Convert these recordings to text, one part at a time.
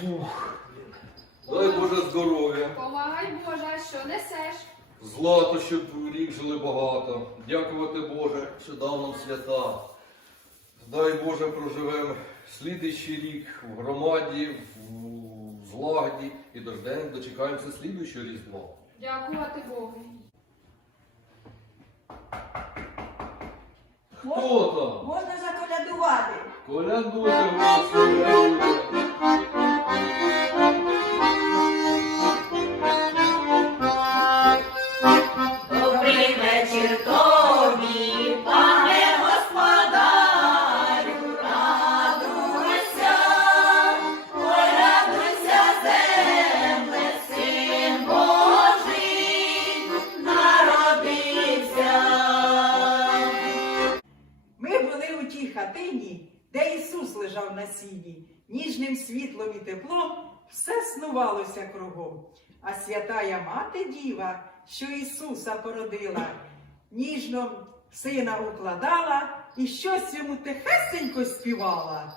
Фух. Дай Боже здоров'я. Помагай Боже, що несеш? Злато, щоб рік жили багато. Дякувати Боже, що дав нам свята. Дай Боже проживемо слідуючий рік в громаді, в злагоді і дождем дочекаємося слідуючого різдва. Дякувати Богу. Хто там? Можна заколядувати. Колядуйте, голосуйте. Bye. Лежав на сіні. Ніжним світлом і теплом все снувалося кругом. А святая мати діва, що Ісуса породила, ніжно сина укладала і щось йому тихесенько співала.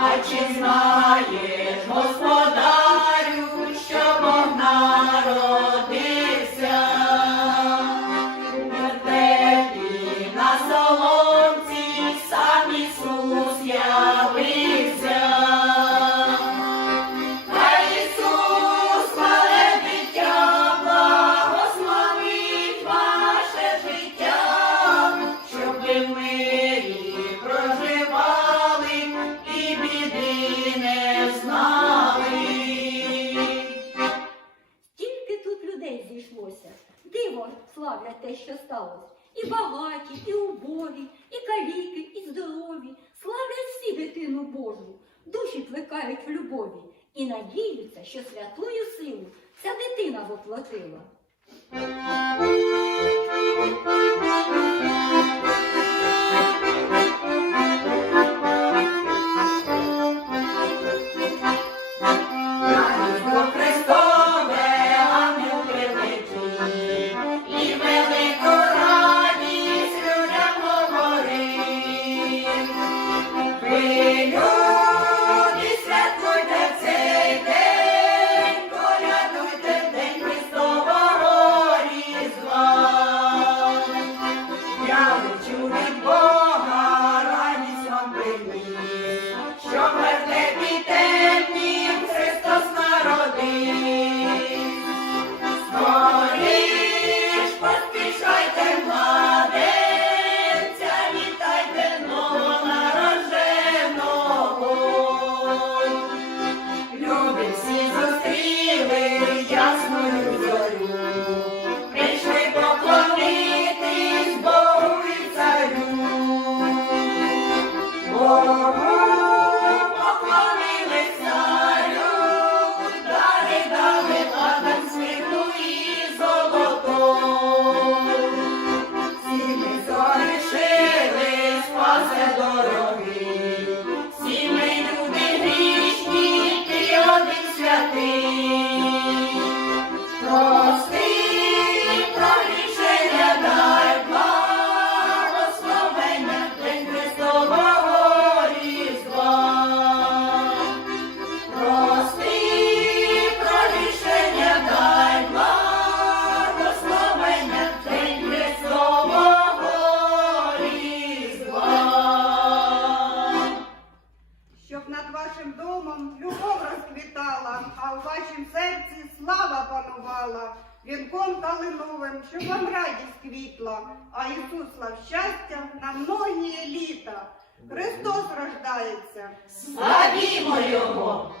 А чи знаєш, господарю, людей зійшлося. Диво славлять те, що сталося. І багаті, і убові, і каліки, і здорові. Славлять всі дитину Божу. Душі плекають в любові і надіються, що святую силу ця дитина воплотила. а в вашім серці слава панувала, вінком калиновим, щоб вам радість квітла, а Ісус слав щастя на многі літа. Христос рождається. Славімо Його!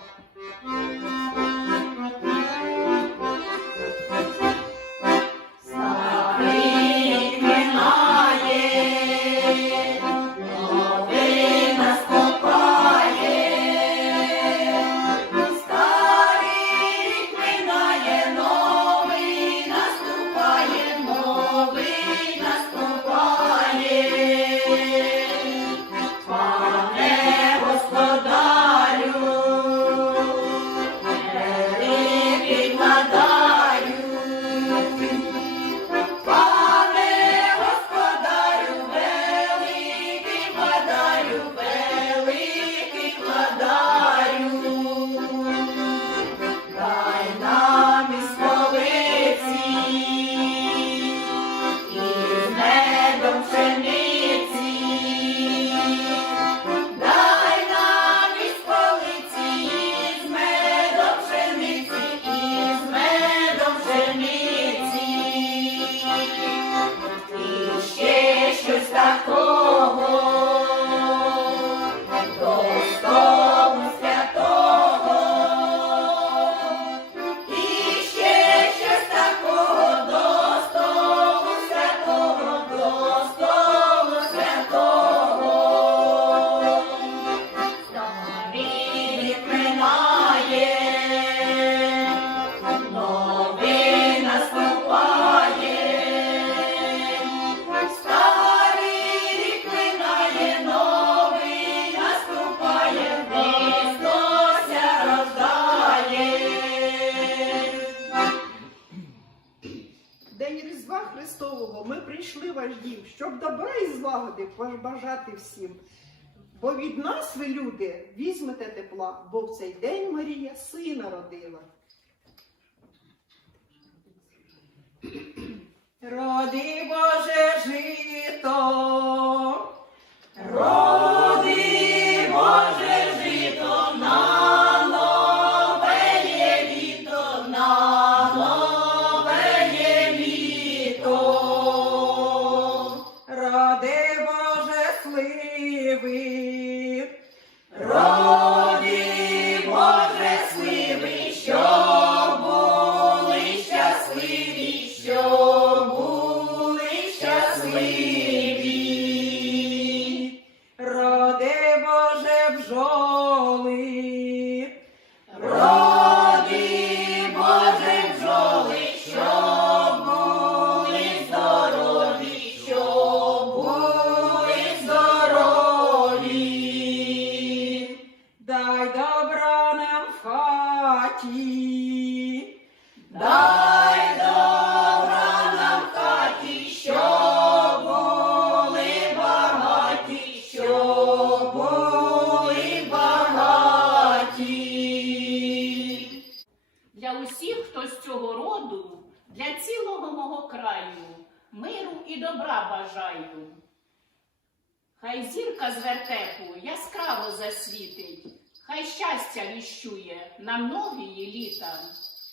Різдва Христового ми прийшли ваш щоб добра і злагоди побажати всім. Бо від нас ви, люди, візьмете тепла, бо в цей день Марія сина родила. Роди бджоли, Роди Боже бджоли, що були здорові, що були здорові. дай добра нам в хаті, Дай мого краю, миру і добра бажаю. Хай зірка з вертепу яскраво засвітить, хай щастя віщує на многії літа.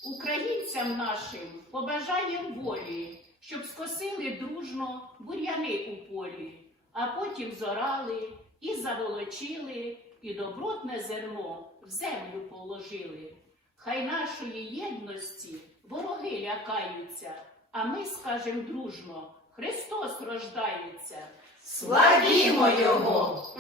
Українцям нашим побажаєм волі, щоб скосили дружно бур'яни у полі, а потім зорали і заволочили, і добротне зерно в землю положили. Хай нашої єдності вороги лякаються, а ми скажемо дружно: Христос рождається. Славімо його!